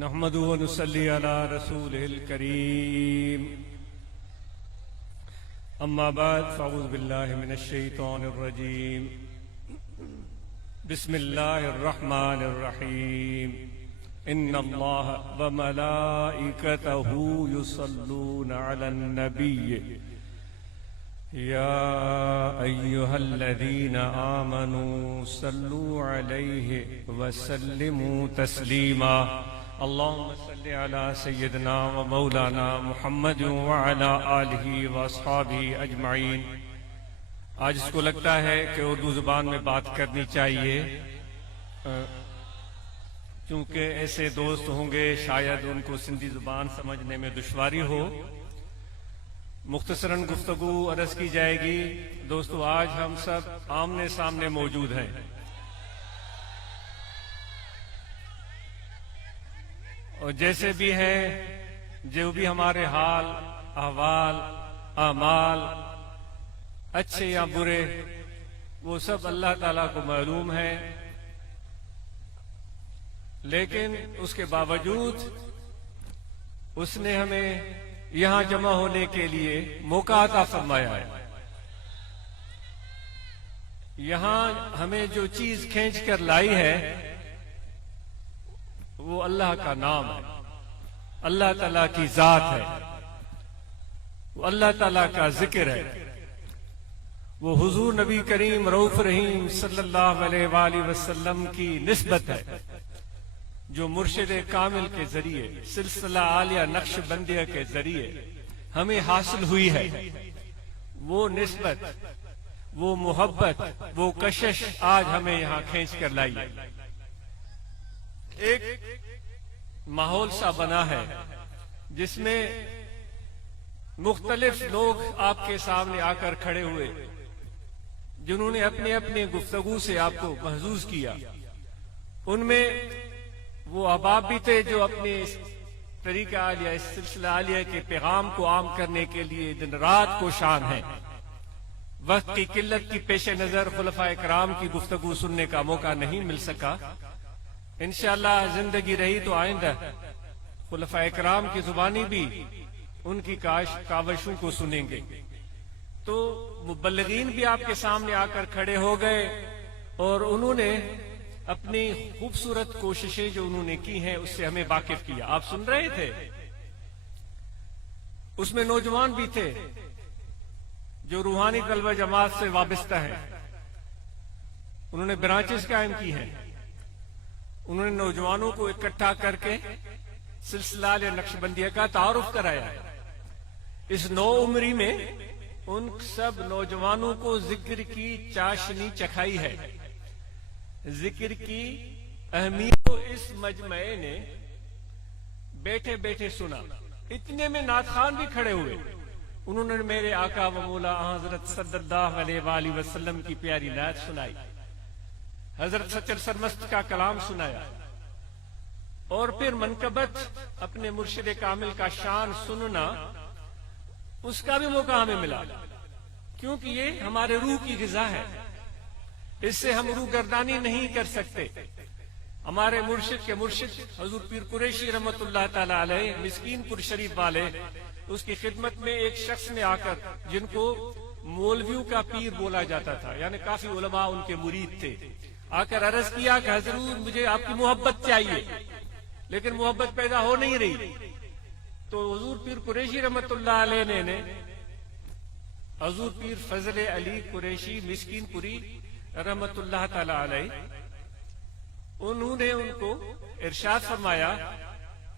نحمده ونصلي على رسوله الكريم أما بعد فأعوذ بالله من الشيطان الرجيم بسم الله الرحمن الرحيم إن الله وملائكته يصلون على النبي يا أيها الذين آمنوا صلوا عليه وسلموا تسليما اللهم صل على سيدنا ومولانا محمد وعلى آلہ واصحابہ اجمعین۔ آج اس کو لگتا ہے کہ اردو زبان میں بات کرنی چاہیے، کیونکہ ایسے دوست ہوں گے شاید ان کو سندھی زبان سمجھنے میں دشواری ہو۔ مختصراً گفتگو عرض کی جائے گی۔ دوستو، آج ہم سب آمنے سامنے موجود ہیں، اور جیسے بھی ہیں، جو بھی ہمارے حال احوال اعمال اچھے یا برے، وہ سب اللہ تعالیٰ کو معلوم ہے، لیکن اس کے باوجود اس نے ہمیں یہاں جمع ہونے کے لیے موقع عطا فرمایا ہے۔ یہاں ہمیں جو چیز کھینچ کر لائی ہے وہ اللہ کا نام ہے، اللہ تعالیٰ کی ذات ہے، وہ اللہ تعالیٰ کا ذکر ہے، وہ حضور نبی کریم رؤوف رحیم صلی اللہ علیہ وآلہ وسلم کی نسبت ہے، جو مرشد کامل کے ذریعے سلسلہ عالیہ نقش بندیہ کے ذریعے ہمیں حاصل ہوئی ہے۔ وہ نسبت، وہ محبت، وہ کشش آج ہمیں یہاں کھینچ کر لائی ہے۔ ایک ماحول سا بنا ہے جس میں مختلف لوگ آپ کے سامنے آ کر کھڑے ہوئے، جنہوں نے اپنے اپنے گفتگو سے آپ کو محظوظ کیا۔ ان میں وہ احباب بھی تھے جو اپنے طریقہ عالیہ، اس سلسلہ عالیہ کے پیغام کو عام کرنے کے لیے دن رات کوشاں ہیں۔ وقت کی قلت کی پیش نظر خلفائے کرام کی گفتگو سننے کا موقع نہیں مل سکا۔ انشاءاللہ زندگی رہی تو آئندہ خلفائے کرام کی زبانی بھی ان کی کاوشوں کو سنیں گے۔ تو مبلغین بھی آپ کے سامنے آ کر کھڑے ہو گئے، اور انہوں نے اپنی خوبصورت کوششیں جو انہوں نے کی ہیں اس سے ہمیں واقف کیا۔ آپ سن رہے تھے، اس میں نوجوان بھی تھے جو روحانی طلبہ جماعت سے وابستہ ہیں، انہوں نے برانچز قائم کی ہیں، انہوں نے نوجوانوں کو اکٹھا کر کے سلسلہ نقش بندیہ کا تعارف کرایا۔ اس نو عمری میں ان سب نوجوانوں کو ذکر کی چاشنی چکھائی ہے، ذکر کی اہمیت کو اس مجمع نے بیٹھے بیٹھے سنا۔ اتنے میں نعت خوان بھی کھڑے ہوئے، انہوں نے میرے آقا و مولا حضرت صلی اللہ علیہ وآلہ وسلم کی پیاری نعت سنائی، حضرت سچر سرمست کا کلام سنایا، اور پھر منقبت اپنے مرشد کامل کا شان سننا، اس کا بھی موقع ہمیں ملا، کیونکہ یہ ہمارے روح کی غذا ہے، اس سے ہم روح گردانی نہیں کر سکتے۔ ہمارے مرشد کے مرشد حضور پیر قریشی رحمت اللہ تعالی علیہ مسکین پور شریف والے، اس کی خدمت میں ایک شخص نے آ کر، جن کو مولویوں کا پیر بولا جاتا تھا، یعنی کافی علماء ان کے مرید تھے، آ کر عرض کیا کہ حضور مجھے آپ کی محبت چاہیے، لیکن محبت پیدا ہو نہیں رہی۔ تو حضور پیر قریشی رحمت اللہ علیہ نے حضور پیر فضل علی قریشی مسکین پوری رحمت اللہ تعالی علیہ، انہوں نے ان کو ارشاد فرمایا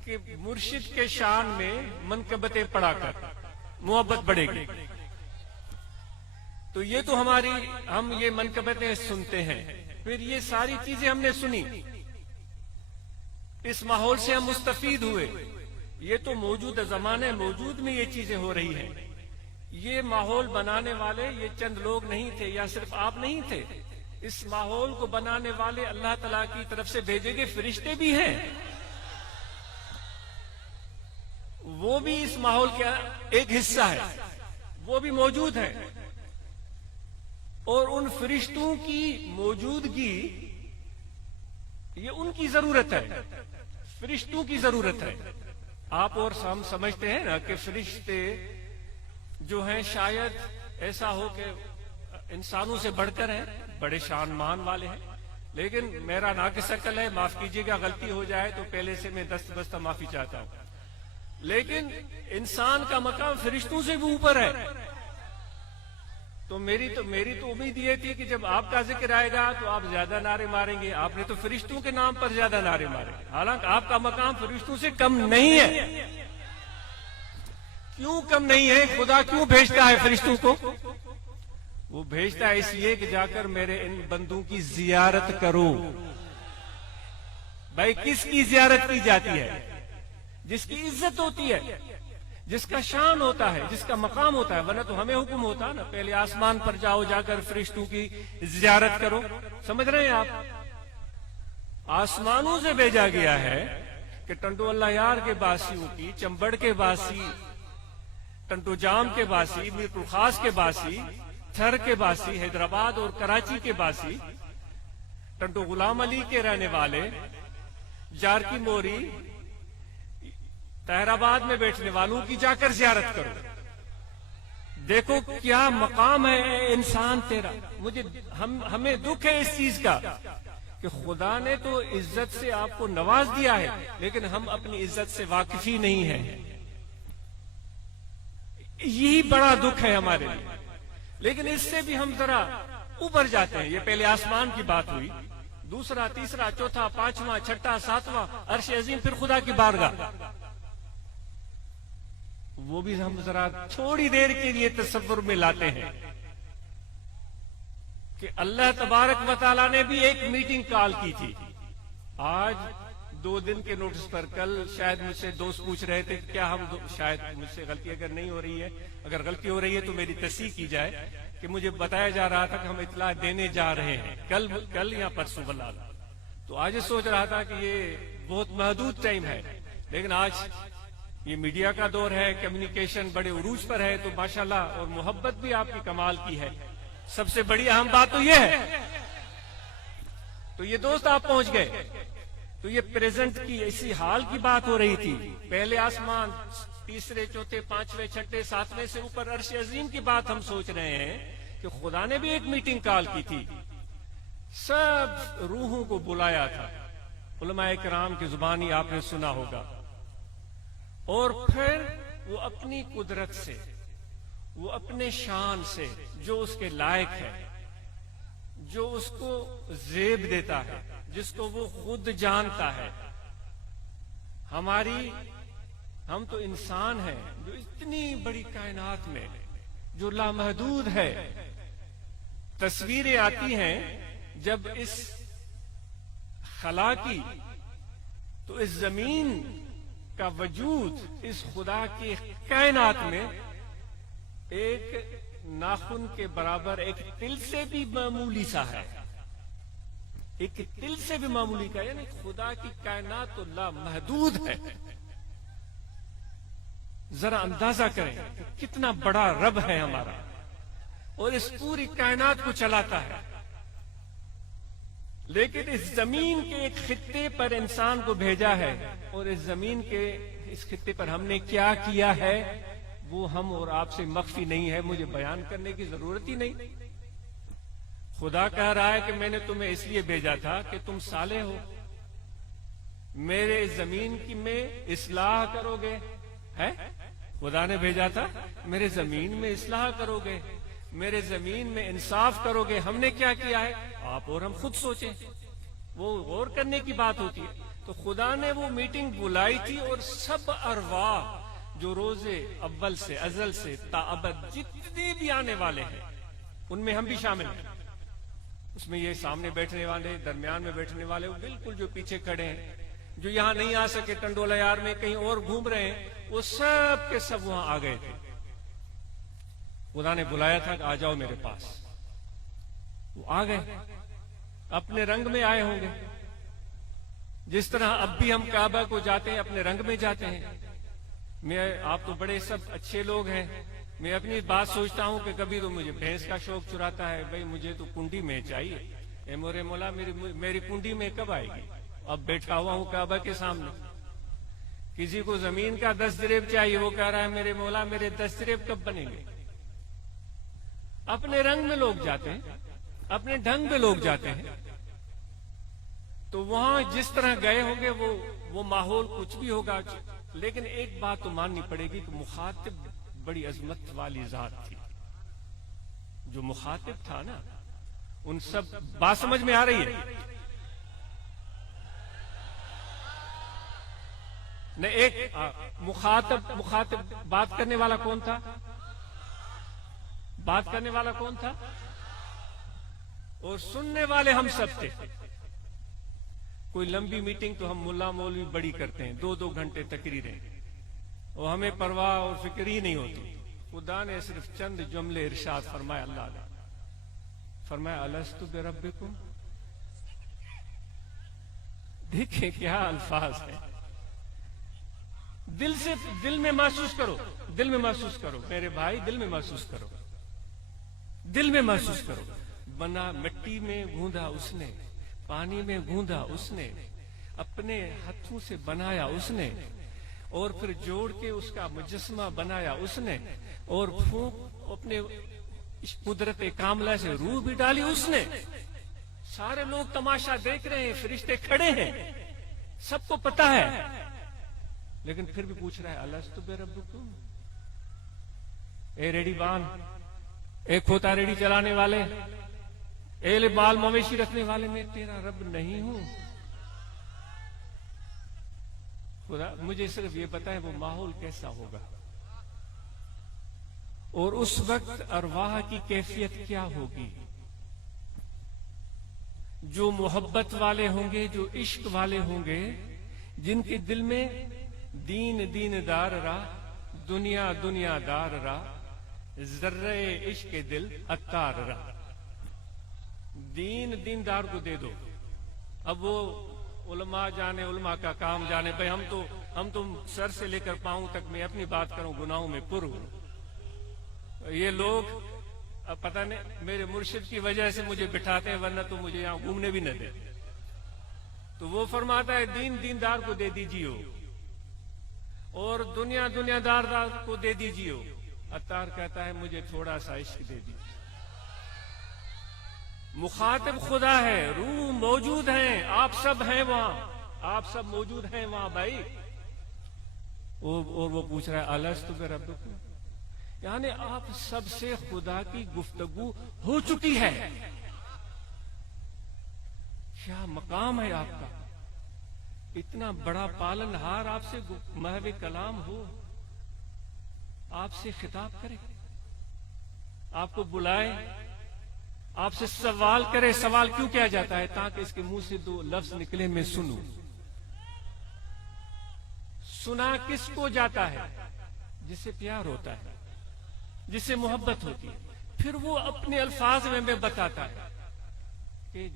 کہ مرشد کے شان میں منقبتیں پڑھا کر محبت بڑھے گی۔ تو یہ تو ہم یہ منقبتیں سنتے ہیں، پھر یہ ساری چیزیں ہم نے سنی، اس ماحول سے ہم مستفید ہوئے۔ یہ تو موجودہ زمانے موجود میں یہ چیزیں ہو رہی ہیں، یہ ماحول بنانے والے یہ چند لوگ نہیں تھے، یا صرف آپ نہیں تھے، اس ماحول کو بنانے والے اللہ تعالیٰ کی طرف سے بھیجے گئے فرشتے بھی ہیں، وہ بھی اس ماحول کا ایک حصہ ہے، وہ بھی موجود ہیں، اور ان فرشتوں کی موجودگی یہ ان کی ضرورت ہے۔ فرشتوں کی ضرورت ہے. آپ اور ہم سمجھتے ہیں نا کہ فرشتے جو ہیں شاید ایسا ہو کہ انسانوں سے بڑھ کر ہیں, بڑے شان مان والے ہیں, لیکن میرا ناقص عقل ہے, معاف کیجیے گا, غلطی ہو جائے تو پہلے سے میں دست بستہ معافی چاہتا ہوں. لیکن انسان کا مقام فرشتوں سے بھی اوپر ہے. تو میری تو امید یہ تھی کہ جب آپ کا ذکر آئے گا تو آپ زیادہ نعرے ماریں گے. آپ نے تو فرشتوں کے نام پر زیادہ نعرے مارے, حالانکہ آپ کا مقام فرشتوں سے کم نہیں ہے. کیوں کم نہیں ہے؟ خدا کیوں بھیجتا ہے فرشتوں کو؟ وہ بھیجتا ہے اس لیے کہ جا کر میرے ان بندوں کی زیارت کرو. بھائی کس کی زیارت کی جاتی ہے؟ جس کی عزت ہوتی ہے, جس کا شان ہوتا ہے, جس کا مقام ہوتا ہے. ورنہ تو ہمیں حکم ہوتا نا پہلے آسمان پر جاؤ, جا کر فرشتوں کی زیارت کرو. سمجھ رہے ہیں آپ؟ آسمانوں سے بھیجا گیا ہے کہ ٹنڈو اللہ یار کے باسیوں کی, چمبڑ کے باسی, ٹنٹو جام کے باسی, میر الخاص کے باسی, تھر کے باسی, حیدرآباد اور کراچی کے باسی, ٹنٹو غلام علی کے رہنے والے, جار کی موری, طاہر آباد میں بیٹھنے والوں کی جا کر زیارت کرو. دیکھو کیا مقام ہے اے انسان تیرا. ہمیں دکھ ہے اس چیز کا کہ خدا نے تو عزت سے آپ کو نواز دیا ہے, لیکن ہم اپنی عزت سے واقف ہی نہیں ہیں. یہی بڑا دکھ ہے ہمارے لیے. لیکن اس سے بھی ہم ذرا اوپر جاتے ہیں. یہ پہلے آسمان کی بات ہوئی, دوسرا, تیسرا, چوتھا, پانچواں, چھٹا, ساتواں, عرش عظیم, پھر خدا کی بارگاہ. وہ بھی ہم ذرا تھوڑی دیر کے لیے تصور میں لاتے ہیں کہ اللہ تبارک و تعالیٰ نے بھی ایک میٹنگ کال کی تھی. آج 2 دن کے نوٹس پر, کل شاید مجھ سے دوست پوچھ رہے تھے کیا ہم شاید مجھ سے غلطی اگر نہیں ہو رہی ہے, اگر غلطی ہو رہی ہے تو میری تصحیح کی جائے, کہ مجھے بتایا جا رہا تھا کہ ہم اطلاع دینے جا رہے ہیں کل یا پرسوں بلا. تو آج سوچ رہا تھا کہ یہ بہت محدود ٹائم ہے, لیکن آج یہ میڈیا کا دور ہے, کمیونیکیشن بڑے عروج پر ہے, تو ماشاءاللہ اور محبت بھی آپ کی کمال کی ہے. سب سے بڑی اہم بات تو یہ ہے. تو یہ دوست آپ پہنچ گئے, تو یہ پریزنٹ کی اسی حال کی بات ہو رہی تھی. پہلے آسمان, تیسرے, چوتھے, پانچویں, چھٹے, ساتویں سے اوپر عرش عظیم کی بات ہم سوچ رہے ہیں کہ خدا نے بھی ایک میٹنگ کال کی تھی, سب روحوں کو بلایا تھا. علماء کرام کی زبانی آپ نے سنا ہوگا. اور پھر وہ اپنی قدرت سے, وہ اپنے شان سے, جو اس کے لائق ہے, جو اس کو زیب دیتا ہے, جس کو وہ خود جانتا ہے. ہم تو انسان ہیں جو اتنی بڑی کائنات میں, جو لامحدود ہے. تصویریں آتی ہیں جب اس خلا کی, تو اس زمین کا وجود اس خدا کی کائنات میں ایک ناخن کے برابر, ایک تل سے بھی معمولی سا ہے. ایک تل سے بھی معمولی کا, یعنی خدا کی کائنات تو لامحدود ہے. ذرا اندازہ کریں کہ کتنا بڑا رب ہے ہمارا, اور اس پوری کائنات کو چلاتا ہے. لیکن اس زمین کے ایک خطے پر انسان کو بھیجا ہے, اور اس زمین کے اس خطے پر ہم نے کیا کیا ہے وہ ہم اور آپ سے مخفی نہیں ہے. مجھے بیان کرنے کی ضرورت ہی نہیں. خدا کہہ رہا ہے کہ میں نے تمہیں اس لیے بھیجا تھا کہ تم صالح ہو, میرے زمین کی میں اصلاح کرو گے. ہے خدا نے بھیجا تھا, میرے زمین میں اصلاح کرو گے, میرے زمین میں انصاف کرو گے. ہم نے کیا کیا ہے آپ اور ہم خود سوچیں, وہ غور کرنے کی بات ہوتی ہے. تو خدا نے وہ میٹنگ بلائی تھی, اور سب ارواح جو روز اول سے, ازل سے تا ابد جتنے بھی آنے والے ہیں, ان میں ہم بھی شامل ہیں. اس میں یہ سامنے بیٹھنے والے, درمیان میں بیٹھنے والے, وہ بالکل جو پیچھے کھڑے ہیں, جو یہاں نہیں آ سکے, ٹنڈولا یار میں کہیں اور گھوم رہے ہیں, وہ سب کے سب وہاں آ گئے تھے. خدا نے بلایا تھا کہ آ جاؤ میرے پاس. وہ آ گئے, اپنے رنگ میں آئے ہوں گے. جس طرح اب بھی ہم کعبہ کو جاتے ہیں, اپنے رنگ میں جاتے ہیں. آپ تو بڑے سب اچھے لوگ ہیں. میں اپنی بات سوچتا ہوں کہ کبھی تو مجھے بھینس کا شوق چراتا ہے, بھئی مجھے تو کنڈی میں چاہیے. اے مورے مولا, میری کنڈی میں کب آئے گی؟ اب بیٹھا ہوا ہوں کعبہ کے سامنے, کسی کو زمین کا دستریب چاہیے، وہ کہہ رہا ہے میرے مولا میرے دستریب کب بنیں گے؟ اپنے رنگ میں لوگ جاتے ہیں، اپنے ڈھنگ میں لوگ جاتے ہیں، تو وہاں جس طرح گئے ہوں گے وہ ماحول کچھ بھی ہوگا، لیکن ایک بات تو ماننی پڑے گی کہ مخاطب بڑی عظمت والی ذات تھی۔ جو مخاطب تھا نا، ان سب بات سمجھ میں آ رہی ہے؟ نہیں، ایک مخاطب بات کرنے والا کون تھا؟ بات کرنے والا کون تھا؟ اور سننے والے ہم سب تھے۔ کوئی لمبی میٹنگ تو ہم ملا مولوی بڑی کرتے ہیں، 2 گھنٹے تقریریں، اور ہمیں پرواہ اور فکر ہی نہیں ہوتی۔ خدا نے صرف چند جملے ارشاد فرمایا، اللہ نے فرمایا الستو بربکم۔ دیکھیں کیا الفاظ ہیں، دل میں محسوس کرو، دل میں محسوس کرو میرے بھائی، دل میں محسوس کرو، دل میں محسوس کرو۔ بنا مٹی میں گوندا اس نے، پانی میں گوندا اس نے، اپنے ہاتھوں سے بنایا اس نے، اور پھر جوڑ کے اس کا مجسمہ بنایا اس نے، اور پھونک اپنے قدرت کاملہ سے روح بھی ڈالی اس نے۔ سارے لوگ تماشا دیکھ رہے ہیں، فرشتے کھڑے ہیں، سب کو پتا ہے، لیکن پھر بھی پوچھ رہا ہے الستو بربکم۔ اے ریڈی بان، اے کھوتا ریڈی چلانے والے، اے بال مویشی رکھنے والے، میں تیرا رب نہیں ہوں؟ خدا مجھے صرف یہ پتا ہے وہ ماحول کیسا ہوگا، اور اس وقت ارواح کی کیفیت کیا ہوگی۔ جو محبت والے ہوں گے، جو عشق والے ہوں گے، جن کے دل میں دین دار را، دنیا دار را، ذرے عشق دل اتار را۔ دین دار کو دے دو۔ اب وہ علماء جانے، علماء کا کام جانے، بھائی ہم تو سر سے لے کر پاؤں تک میں اپنی بات کروں، گناہوں میں پر ہوں۔ یہ لوگ اب پتہ نہیں میرے مرشد کی وجہ سے مجھے بٹھاتے ہیں، ورنہ تو مجھے یہاں گھومنے بھی نہ دے۔ تو وہ فرماتا ہے دیندار کو دے دیجیو، اور دنیا دار کو دے دیجیو۔ عطار کہتا ہے مجھے تھوڑا سا عشق دے دیجیے۔ مخاطب خدا ہے، روح موجود ہیں، آپ سب ہیں وہاں، آپ سب موجود ہیں وہاں بھائی۔ اور وہ پوچھ رہا ہے الستو بربکم، یعنی آپ سب سے خدا کی گفتگو ہو چکی ہے۔ کیا مقام ہے آپ کا، اتنا بڑا پالن ہار آپ سے محو کلام ہو، آپ سے خطاب کرے، آپ کو بلائے، آپ سے سوال کرے۔ سوال کیوں کیا جاتا ہے؟ تاکہ اس کے منہ سے 2 لفظ نکلے میں سنوں۔ سنا کس کو جاتا ہے؟ جس سے پیار ہوتا ہے، جس سے محبت ہوتی ہے۔ پھر وہ اپنے الفاظ میں بتاتا ہے کہ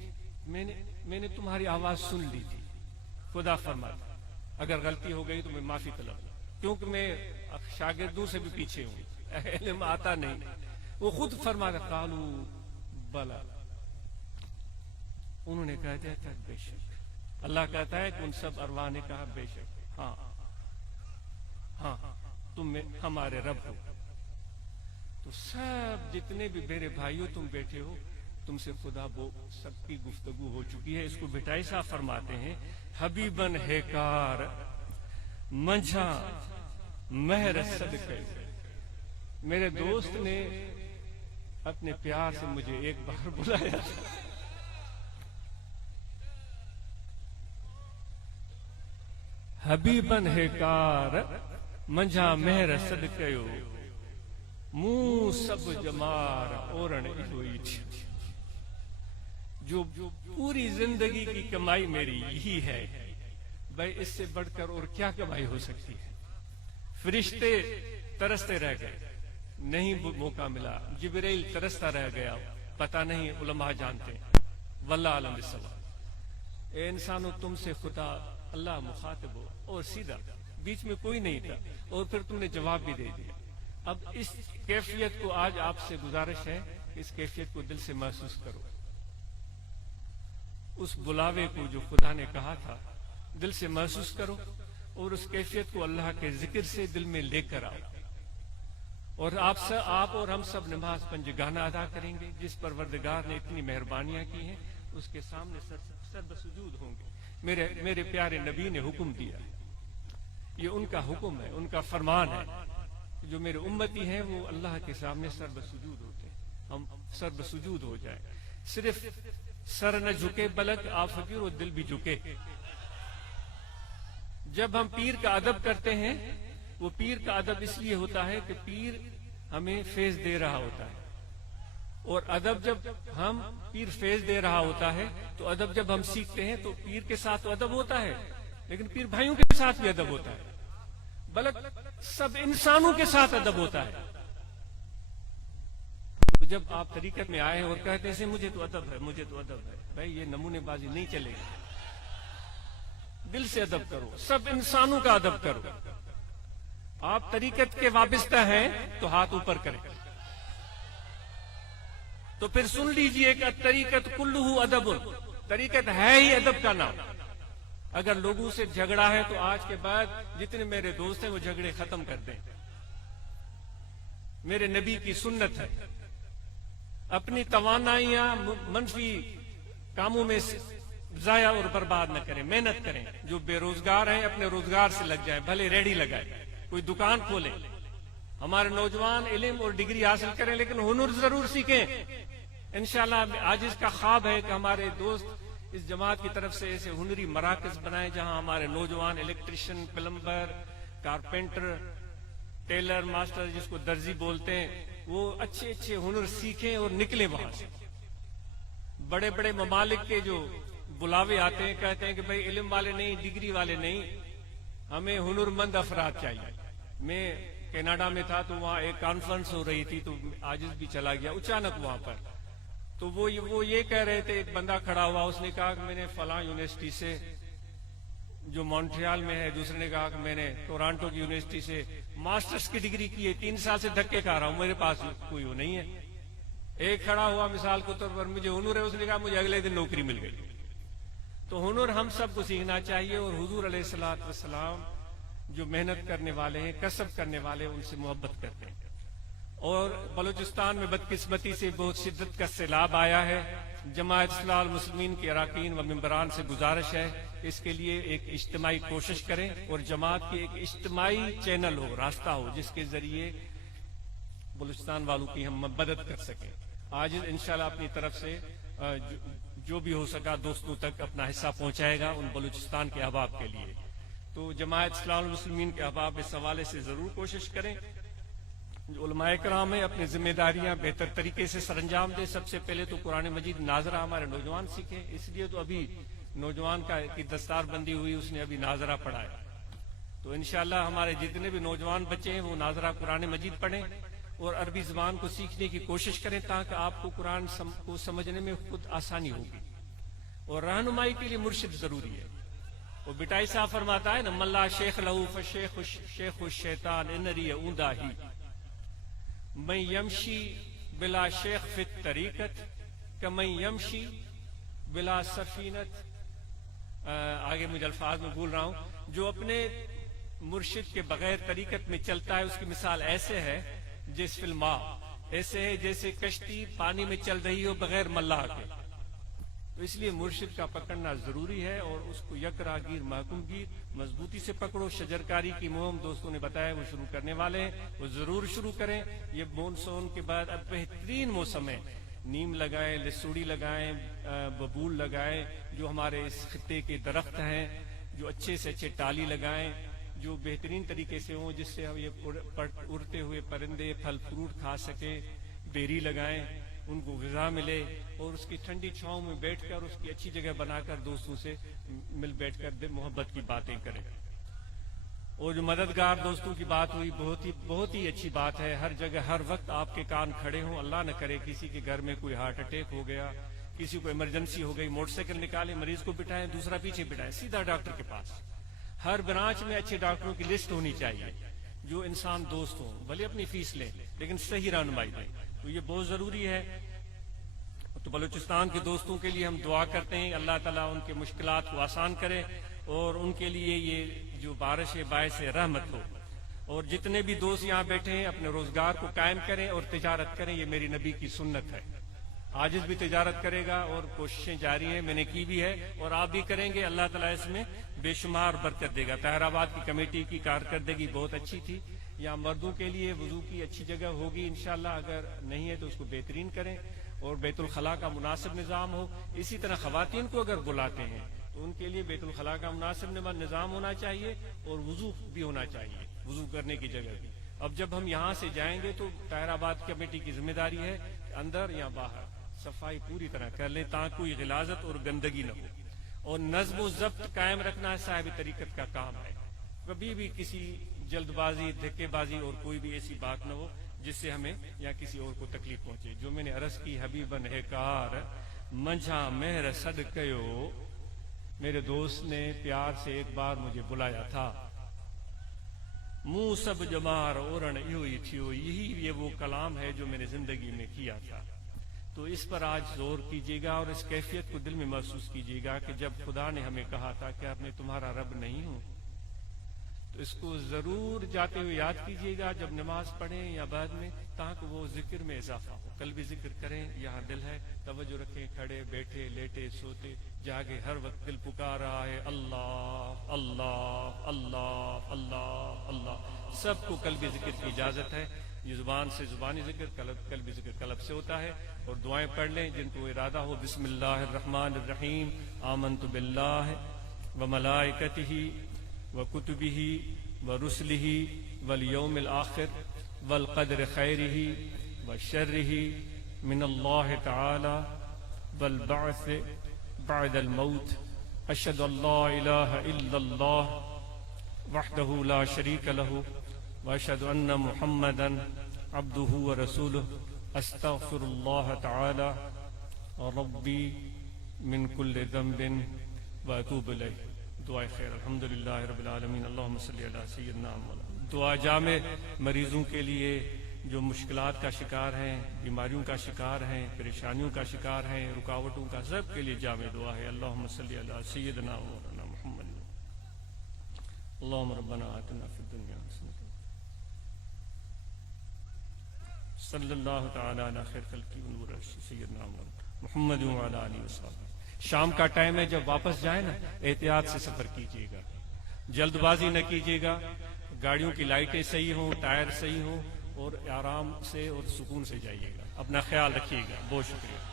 میں نے تمہاری آواز سن لی تھی۔ خدا فرماتا اگر غلطی ہو گئی تو میں معافی طلب، کیونکہ میں شاگردوں سے بھی پیچھے ہوں، علم آتا نہیں۔ وہ خود فرماتا قالو بلا، انہوں نے کہا دیا تھا بے شک۔ اللہ کہتا ہے کہ ان سب ارواح نے کہا بے شک، ہاں تم ہمارے رب ہو۔ تو سب جتنے بھی میرے بھائیوں تم بیٹھے ہو، تم سے خدا وہ سب کی گفتگو ہو چکی ہے۔ اس کو بٹائی صاحب فرماتے ہیں حبیبن ہے کار منجھا مہر صدقے۔ میرے دوست نے اپنے پیار سے مجھے ایک بار بلایا، حبیبن ہے کار منجھا مہر صدقیو، منہ سب جمار اورن ہوئی تھی۔ جو پوری زندگی کی کمائی میری یہی ہے بھائی، اس سے بڑھ کر اور کیا کمائی ہو سکتی ہے؟ فرشتے ترستے رہ گئے، نہیں موقع ملا، جبرائیل ترستا رہ گیا، پتہ نہیں علماء جانتے، واللہ عالم بالصواب۔ اے انسانوں، تم سے خدا اللہ مخاطب ہو، اور سیدھا، بیچ میں کوئی نہیں تھا، اور پھر تم نے جواب بھی دے دیا۔ اب اس کیفیت کو آج آپ سے گزارش ہے کہ اس کیفیت کو دل سے محسوس کرو۔ اس بلاوے کو جو خدا نے کہا تھا دل سے محسوس کرو، اور اس کیفیت کو اللہ کے ذکر سے دل میں لے کر آؤ، اور آپ اور ہم سب نماز پنجگانہ ادا کریں گے، جس پروردگار نے اتنی مہربانیاں کی ہیں اس کے سامنے سر بسجود ہوں گے۔ میرے پیارے نبی نے حکم دیا، یہ ان کا حکم ہے، ان کا فرمان ہے، جو میرے امتی ہیں وہ اللہ کے سامنے سر بسجود ہوتے ہیں، ہم سر بسجود ہو جائیں، صرف سر نہ جھکے بلکہ آپ فقیر و دل بھی جھکے۔ جب ہم پیر کا ادب کرتے ہیں، وہ پیر کا ادب اس لیے ہوتا ہے کہ پیر ہمیں فیض دے رہا ہوتا ہے، اور ادب جب ہم پیر فیض دے رہا ہوتا ہے تو ادب جب ہم سیکھتے ہیں تو پیر کے ساتھ تو ادب ہوتا ہے، لیکن پیر بھائیوں کے ساتھ بھی ادب ہوتا ہے، بلکہ سب انسانوں کے ساتھ ادب ہوتا ہے۔ تو جب آپ طریقت میں آئے اور کہتے ہیں مجھے تو ادب ہے، مجھے تو ادب ہے، بھائی یہ نمونے بازی نہیں چلے گی، دل سے ادب کرو، سب انسانوں کا ادب کرو۔ آپ طریقت کے وابستہ ہیں تو ہاتھ اوپر کریں، تو پھر سن لیجئے کہ طریقت کلہ ادب، طریقت ہے ہی ادب کا نام۔ اگر لوگوں سے جھگڑا ہے تو آج کے بعد جتنے میرے دوست ہیں وہ جھگڑے ختم کر دیں، میرے نبی کی سنت ہے۔ اپنی توانائیاں منفی کاموں میں ضائع اور برباد نہ کریں، محنت کریں۔ جو بے روزگار ہیں اپنے روزگار سے لگ جائیں، بھلے ریڑھی لگائیں، کوئی دکان کھولیں۔ ہمارے نوجوان علم اور ڈگری حاصل کریں لیکن ہنر ضرور سیکھیں۔ انشاءاللہ آج اس کا خواب ہے کہ ہمارے دوست اس جماعت کی طرف سے ایسے ہنری مراکز بنائیں جہاں ہمارے نوجوان electrician, plumber, carpenter, tailor master جس کو درزی بولتے ہیں، وہ اچھے اچھے ہنر سیکھیں اور نکلیں وہاں سے۔ بڑے بڑے ممالک کے جو بلاوے آتے ہیں کہتے ہیں کہ بھئی علم والے نہیں، ڈگری والے نہیں، ہمیں ہنرمند افراد چاہیے۔ میں کینیڈا میں تھا تو وہاں ایک کانفرنس ہو رہی تھی تو عاجز بھی چلا گیا اچانک وہاں پر، تو وہ یہ کہہ رہے تھے، ایک بندہ کھڑا ہوا، اس نے کہا کہ میں نے فلاں یونیورسٹی سے جو مونٹریال میں ہے، دوسرے نے کہا کہ میں نے ٹورانٹو کی یونیورسٹی سے ماسٹرز کی ڈگری کی ہے، 3 سال سے دھکے کھا رہا ہوں، میرے پاس کوئی وہ نہیں ہے۔ ایک کھڑا ہوا مثال کے طور پر، مجھے ہنر ہے، اس نے کہا مجھے اگلے دن نوکری مل گئی۔ تو ہنر ہم سب کو سیکھنا چاہیے، اور حضور علیہ الصلوۃ والسلام جو محنت کرنے والے ہیں، کسب کرنے والے، ان سے محبت کرتے ہیں۔ اور بلوچستان میں بدقسمتی سے بہت شدت کا سیلاب آیا ہے۔ جماعت اصلاح المسلمین کے اراکین و ممبران سے گزارش ہے اس کے لیے ایک اجتماعی کوشش کریں، اور جماعت کی ایک اجتماعی چینل ہو، راستہ ہو، جس کے ذریعے بلوچستان والوں کی ہم مدد کر سکیں۔ آج انشاءاللہ اپنی طرف سے جو بھی ہو سکا دوستوں تک اپنا حصہ پہنچائے گا ان بلوچستان کے احباب کے لیے۔ تو جماعت اصلاح المسلمین کے احباب اس حوالے سے ضرور کوشش کریں۔ جو علماء کرام ہیں اپنی ذمہ داریاں بہتر طریقے سے سر انجام دیں۔ سب سے پہلے تو قرآن مجید ناظرہ ہمارے نوجوان سیکھیں، اس لیے تو ابھی نوجوان کی دستار بندی ہوئی، اس نے ابھی ناظرہ پڑھا ہے۔ تو انشاءاللہ ہمارے جتنے بھی نوجوان بچے ہیں وہ ناظرہ قرآن مجید پڑھیں اور عربی زبان کو سیکھنے کی کوشش کریں، تاکہ آپ کو قرآن کو سمجھنے میں خود آسانی ہوگی۔ اور رہنمائی کے لیے مرشد ضروری ہے۔ وہ بٹائی صاحب فرماتا ہے نا، ملا شیخ لہو فشیخ شیخ الشیطان انری اوندا ہی، من یمشی بلا شیخ فی الطریقت کمن یمشی بلا سفینت۔ آگے مجھے الفاظ میں بھول رہا ہوں۔ جو اپنے مرشد کے بغیر طریقت میں چلتا ہے اس کی مثال ایسے ہے جس فی الماء، ایسے ہے جیسے کشتی پانی میں چل رہی ہو بغیر ملاح کے۔ تو اس لیے مرشد کا پکڑنا ضروری ہے، اور اس کو یک راگیر محکوم گیر مضبوطی سے پکڑو۔ شجرکاری کی مہم دوستوں نے بتایا وہ شروع کرنے والے ہیں، وہ ضرور شروع کریں۔ یہ مونسون کے بعد اب بہترین موسم ہے، نیم لگائیں، لسوڑی لگائیں، ببول لگائیں، جو ہمارے اس خطے کے درخت ہیں، جو اچھے سے اچھے ٹالی لگائیں جو بہترین طریقے سے ہوں، جس سے ہم یہ اڑتے ہوئے پرندے پھل فروٹ کھا سکیں۔ بیری لگائیں، ان کو غذا ملے، اور اس کی ٹھنڈی چھاؤں میں بیٹھ کر اس کی اچھی جگہ بنا کر دوستوں سے مل بیٹھ کر محبت کی باتیں کریں۔ اور جو مددگار دوستوں کی بات ہوئی، بہت ہی اچھی بات ہے۔ ہر جگہ ہر وقت آپ کے کان کھڑے ہوں۔ اللہ نہ کرے کسی کے گھر میں کوئی ہارٹ اٹیک ہو گیا، کسی کو ایمرجنسی ہو گئی، موٹر سائیکل نکالیں، مریض کو بٹھائیں، دوسرا پیچھے بٹھائیں، سیدھا ڈاکٹر کے پاس۔ ہر برانچ میں اچھے ڈاکٹروں کی لسٹ ہونی چاہیے، جو انسان دوست ہوں، بھلے اپنی فیس لیں لیکن صحیح رہنمائی دیں۔ تو یہ بہت ضروری ہے۔ تو بلوچستان کے دوستوں کے لیے ہم دعا کرتے ہیں، اللہ تعالیٰ ان کے مشکلات کو آسان کرے اور ان کے لیے یہ جو بارش باعث رحمت ہو. اور جتنے بھی دوست یہاں بیٹھے ہیں اپنے روزگار کو قائم کریں اور تجارت کریں، یہ میری نبی کی سنت ہے. عاجز بھی تجارت کرے گا اور کوششیں جاری ہیں، میں نے کی بھی ہے اور آپ بھی کریں گے. اللہ تعالیٰ اس میں بے شمار برکت دے گا. طاہر آباد کی کمیٹی کی کارکردگی بہت اچھی تھی. یہاں مردوں کے لیے وضو کی اچھی جگہ ہوگی انشاءاللہ، اگر نہیں ہے تو اس کو بہترین کریں اور بیت الخلاء کا مناسب نظام ہو. اسی طرح خواتین کو اگر بلاتے ہیں تو ان کے لیے بیت الخلاء کا مناسب نظام ہونا چاہیے اور وضو بھی ہونا چاہیے، وضو کرنے کی جگہ بھی. اب جب ہم یہاں سے جائیں گے تو طاہر آباد کمیٹی کی ذمہ داری ہے کہ اندر یا باہر صفائی پوری طرح کر لیں تاکہ کوئی غلاظت اور گندگی نہ ہو. اور نظم و ضبط قائم رکھنا صاحب طریقت کا کام ہے. کبھی بھی کسی جلد بازی، دھکے بازی اور کوئی بھی ایسی بات نہ ہو جس سے ہمیں یا کسی اور کو تکلیف پہنچے. جو میں نے عرض کی حبیبن ہے کار منجھا مہر صدقیو، میرے دوست نے پیار سے ایک بار مجھے بلایا تھا. منہ سب جمار اورن ایوئی تھیو، یہی یہ وہ کلام ہے جو میں نے زندگی میں کیا تھا. تو اس پر آج زور کیجیے گا اور اس کیفیت کو دل میں محسوس کیجیے گا کہ جب خدا نے ہمیں کہا تھا کہ اب میں تمہارا رب نہیں ہوں، تو اس کو ضرور جاتے ہوئے یاد کیجیے گا جب نماز پڑھیں یا بعد میں، تاکہ وہ ذکر میں اضافہ ہو. کل بھی ذکر کریں، یہاں دل ہے، توجہ رکھیں، کھڑے بیٹھے لیٹے سوتے جاگے ہر وقت دل پکار رہا ہے اللہ اللہ اللہ اللہ اللہ. سب کو قلبی ذکر کی اجازت ہے. یہ زبان سے زبانی ذکر، قلبی ذکر قلب سے ہوتا ہے. اور دعائیں پڑھ لیں جن کو ارادہ ہو. بسم اللہ الرحمن الرحیم. آمنت باللہ وملائکتہ وکتبہ ورسلہ والیوم الآخر والقدر خیرہ وشرہ من اللہ تعالی والبعث بعد الموت. اشہد ان لا الہ الا اللہ وحدہ لا شریک لہ واشہد ان محمدا عبدہ ورسولہ. استغفر اللہ تعالی ربی من کل ذنب واتوب الیہ. دعائے خیر. الحمدللہ رب العالمین. اللہم صلی علی سیدنا محمد. دعا جامع مریضوں کے لیے جو مشکلات کا شکار ہیں، بیماریوں کا شکار ہیں، پریشانیوں کا شکار ہیں، رکاوٹوں کا، سب کے لیے جامع دعا ہے. اللہم صلی علی سیدنا مولانا محمد. اللہم ربنا آتنا فی الدنیا حسنۃ صلی اللہ تعالی علی خیر خلقہ ونور سیدنا محمد وعلی آلہ وصحبہ. شام کا ٹائم ہے، جب واپس جائیں نا احتیاط سے سفر کیجیے گا، جلد بازی نہ کیجیے گا. گاڑیوں کی لائٹیں صحیح ہوں، ٹائر صحیح ہوں اور آرام سے اور سکون سے جائیے گا. اپنا خیال رکھیے گا. بہت شکریہ.